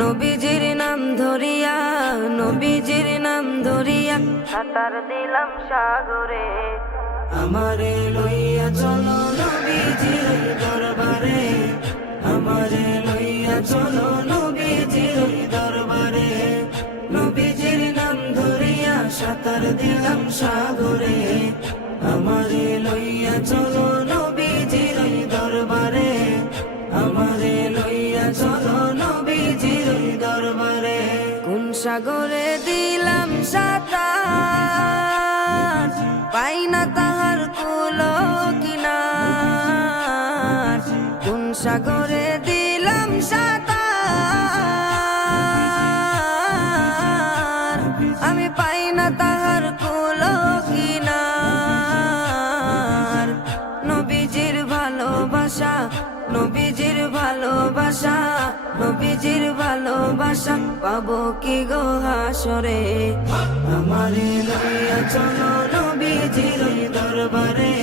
নবীজির নাম ধরিয়া, নবীজির নাম ধরিয়া সাঁতার দিলাম সাগরে। আমারে লইয়া চলো নবীজির দরবারে, আমারে লইয়া চলো নবীজির দরবারে। নবীজির নাম ধরিয়া সাঁতার দিলাম সাগরে। আমারে লইয়া চলো নবীজির দরবারে, আমারে লইয়া চলো নবীজির দরবারে। কোন সাগরে দিলাম সাঁতার, পাই না তাহার কুলো কিনার। কোন সাগরে দিলাম সাঁতার, আমি পাই না তাহার কুলো কিনার। নবীজির ভালোবাসা, নবীজির ভালোবাসা, নবীজির ভালোবাসা পাবো কি গো হাসরে। আমারে লইয়া চলো নবীজির দরবারে,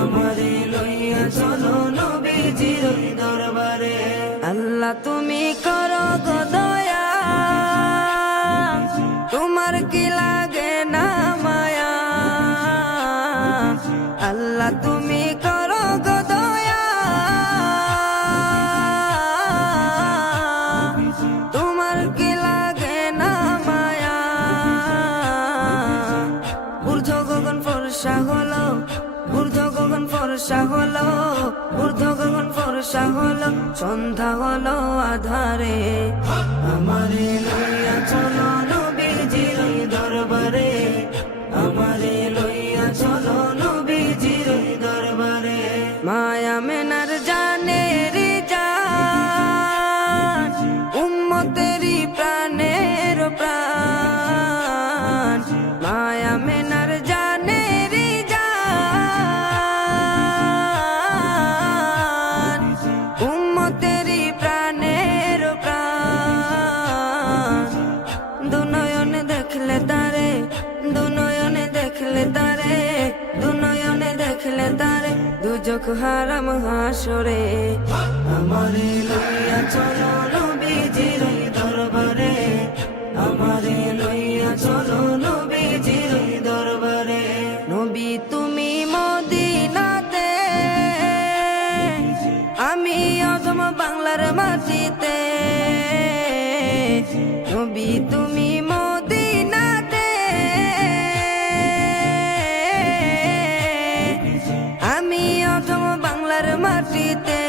আমারে লইয়া চলো নবীজির দরবারে। আল্লাহ তুমি করো গো দয়া, তোমার কি লাগে না মায়া। আল্লাহ তুমি করো গো দয়া, তোমার কি লাগে না মায়া। ঊর্ধ্ব গগন ফর্সা হলো, ঊর্ধ্ব গগন ফর্সা হলো, ঊর্ধ্ব গগন ফর্সা হলো, সন্ধ্যা হলো আধারে। আমারে লইয়া চলো নবীজির দরবারে, আমারে লইয়া চলো নবীজির দরবারে। মায়া মেনার জানের জান, উম্মতেরি প্রাণের প্রাণ। মায়া মেনার জানের জান, উম্মতেরি প্রাণের প্রাণ। দুনয়নে দেখলে তারে, দুনয়নে দেখলে তারে, দুনয়নে দেখলে তারে, দুজক হারাম হাসরে। আমারে লইয়া চলো নবীজির দরবারে, আমারে লইয়া চলো নবীজির দরবারে। নবী তুমি মদিনাতে, আমি অধম বাংলার মাটিতে। নবী তুমি মদিনাতে, আমি অধম বাংলার মাটিতে।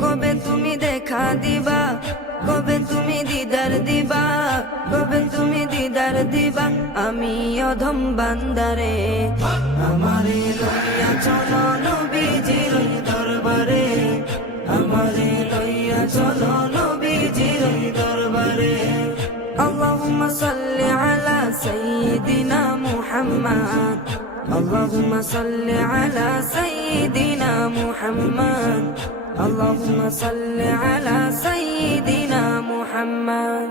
কবে তুমি দেখা দিবা, কবে তুমি দিদার দিবা, কবে তুমি দিদার দিবা আমি অধম বান্দারে। আমারে লইয়া চলো নবীজির দরবারে, আমারে লইয়া চলো নবীজির দরবারে। আল্লাহুম্মা সাল্লি আলা সাইয়্যিদিনা মুহাম্মদ, আল্লাহুম্মা সাল্লি আলা সাইয়্যিদিনা মুহাম্মদ, আল্লাহুম্মা সাল্লি আলা সাইয়্যিদিনা মুহাম্মদ।